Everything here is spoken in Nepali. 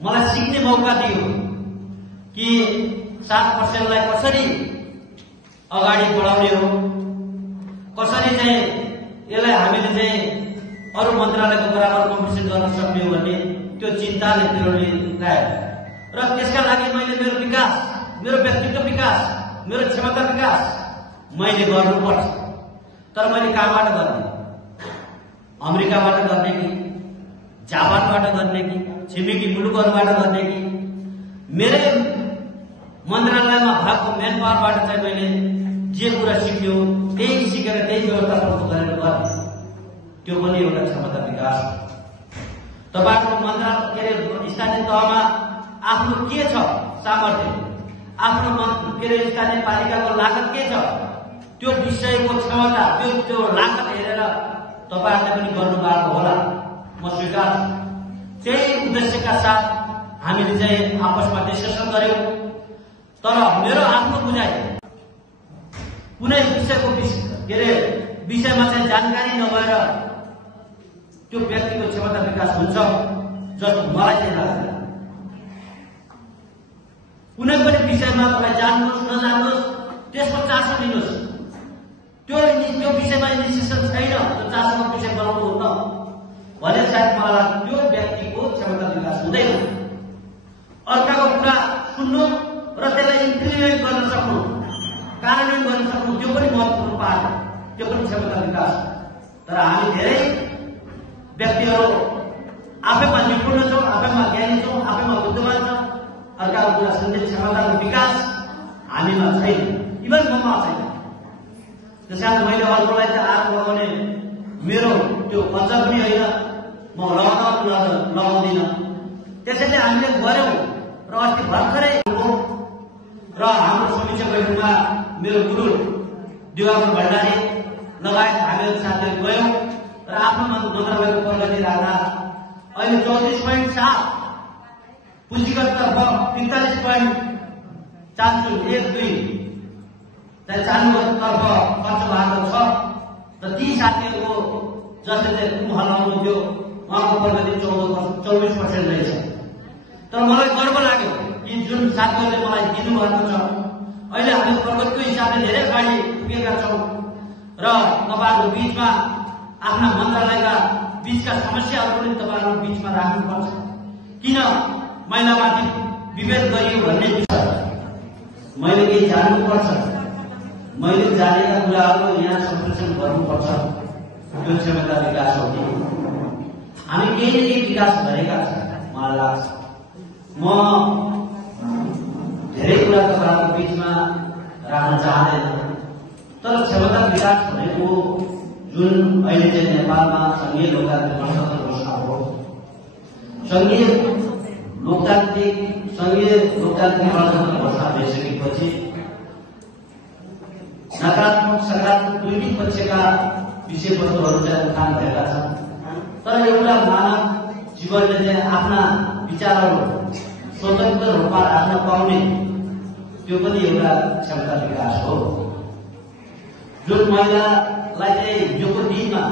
मलाई सिक्ने मौका दियो कि 7% लाई कसरी अगाडि बढाउने हो, कसरी चाहिँ यसलाई हामीले चाहिँ अरु मन्त्रालयको बराबर कम्पिटिसन गर्न सक्ने हो भन्ने त्यो चिन्ताले मेरो ल्यायो। र त्यसका लागि मैले मेरो विकास, मेरो व्यक्तित्व विकास, मेरो क्षमता विकास मैले गर्नुपर्छ। तर मैले कहाँबाट गर्ने? अमेरिकाबाट गर्ने कि जापानबाट गर्ने कि छिमेकी मुलुकहरुबाट गर्ने कि मेरै मन्त्रालयमा भएको म्यान पावरबाट चाहिँ मैले जे कुरा सिक्यो त्यही सिकेर त्यही व्यवस्थापन गरेर गर्ने, त्यो पनि एउटा क्षमता विकास हो। तपाईहरुको मन्त्रालय स्थानीय तहमा आफ्नो के छ सामर्थ्य, आफ्नो स्थानीय पालिकाको लागत के छ, त्यो विषयको क्षमता, त्यो लागत हेरेर तपाईहरुले पनि गर्नुभएको होला, म स्वीकार। त्यही उद्देश्यका साथ हामीले चाहिँ आपसमा डिस्कसन गर्यौं। तर मेरो आफ्नो बुझाइ कुनै विषयमा चाहिँ जानकारी नभएर त्यो व्यक्तिको क्षमता विकास हुन्छ जस्तो मलाई चाहिँ लाग्दैन। कुनै पनि विषयमा तपाईँ जान्नुहोस् नजान्नुहोस् त्यसको चासो लिनुहोस्, त्यो विषयमा इनिसिएसन छैन, त्यो चासोको विषय बनाउनु हो त भने सायद मलाई त्यो व्यक्तिको क्षमता विकास हुँदैन। अर्काको कुरा सुन्नु र त्यसलाई इम्प्लिमेन्ट गर्न सक्नु, कार्यान्वयन गर्न सक्नु, त्यो पनि महत्त्वपूर्ण पार्ट, त्यो पनि क्षमता विकास। तर हामी धेरै व्यक्तिहरू आफैमा निपुण छौँ, आफैमा ज्ञानी छौँ, आफैमा बुद्धिमान छौँ, अर्काको कुरा सुन्ने क्षमताको विकास हामीमा छैन, इभन ममा छैन। त्यसकारण मैले अर्कोलाई चाहिँ आगो लगाउने मेरो त्यो कल्चर पनि होइन, म लगाउँदिनँ। त्यसैले हामीले गर्यौं र अस्ति भर्खरै र हाम्रो समीक्षा बैठकमा मेरो गुरु दिवाकर भण्डारी लगायत हामीहरू साथीहरू गयौं र आफ्नो मन्त्रालयको प्रगति राख्दा अहिले 34.7 पुँजीगत तर्फ 43.42 चालुगत तर्फ खर्च भएको छ र ती साथीहरूको जसले चाहिँ कुम हलाउनु थियो उहाँको प्रगति 24% रहेछ। तर मलाई गर्व लाग्यो कि जुन साथीहरूले मलाई दिनुभएको छ, अहिले हामी प्रगतिको हिसाबले धेरै अगाडि पुगेका छौं र तपाईहरुको बीचमा आफ्ना मन्त्रालयका बीचका समस्याहरू पनि तपाईहरुको बीचमा राख्नुपर्छ। किन महिलामाथि विभेद गरियो भन्ने विषय मैले केही जान्नुपर्छ, मैले जानेका कुराहरू यहाँ संरक्षण गर्नुपर्छ, त्यो क्षमता विकास हो कि हामी केही न केही विकास गरेका छौँ मलाई लाग्छ। म धेरै कुरा तपाईहरुको बीचमा राख्न चाहदैन, तर क्षमता विकास भनेको जुन अहिले चाहिँ नेपालमा संघीय लोकतान्त्रिक गणतन्त्र घोषणा हो, संघीय लोकतान्त्रिक गणतन्त्र घोषणा भइसकेपछि नकारात्मक सकारात्मक दुई पक्षका विषयवस्तुहरू चाहिँ उठान भएका छन्। तर एउटा मानव जीवनले चाहिँ आफ्ना विचारहरू स्वतन्त्र रूपमा राख्न पाउने त्यो पनि एउटा क्षमता विकास हो। जुन महिलालाई चाहिँ हिजोको दिनमा